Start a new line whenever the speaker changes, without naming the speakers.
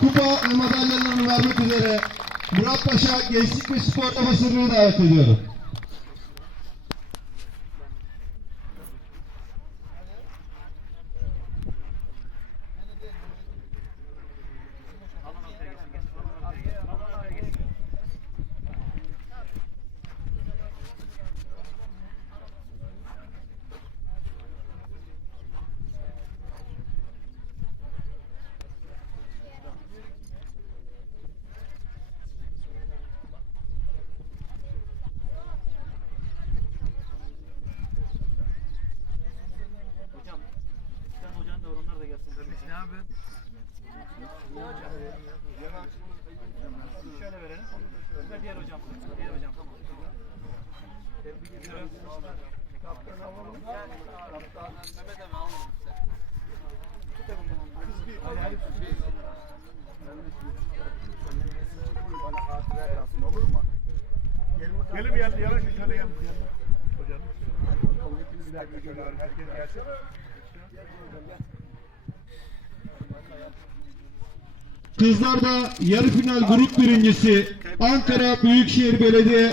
kupa ve madalyalarını vermek üzere Murat Paşa Gençlik ve Spor Babası'nı davet ediyorum.
Abi? Şöyle verelim. Ver diğer hocam. Diğer hocam. Tebrik ediyorum. Kaptan alalım. Kaptan Mehmet abi alalım.
Gelin bir yan- yanaş şöyle yan. Hocam. Bir dakika şöyle herkes gelsin.
Kızlarda yarı final grup birincisi Ankara Büyükşehir Belediye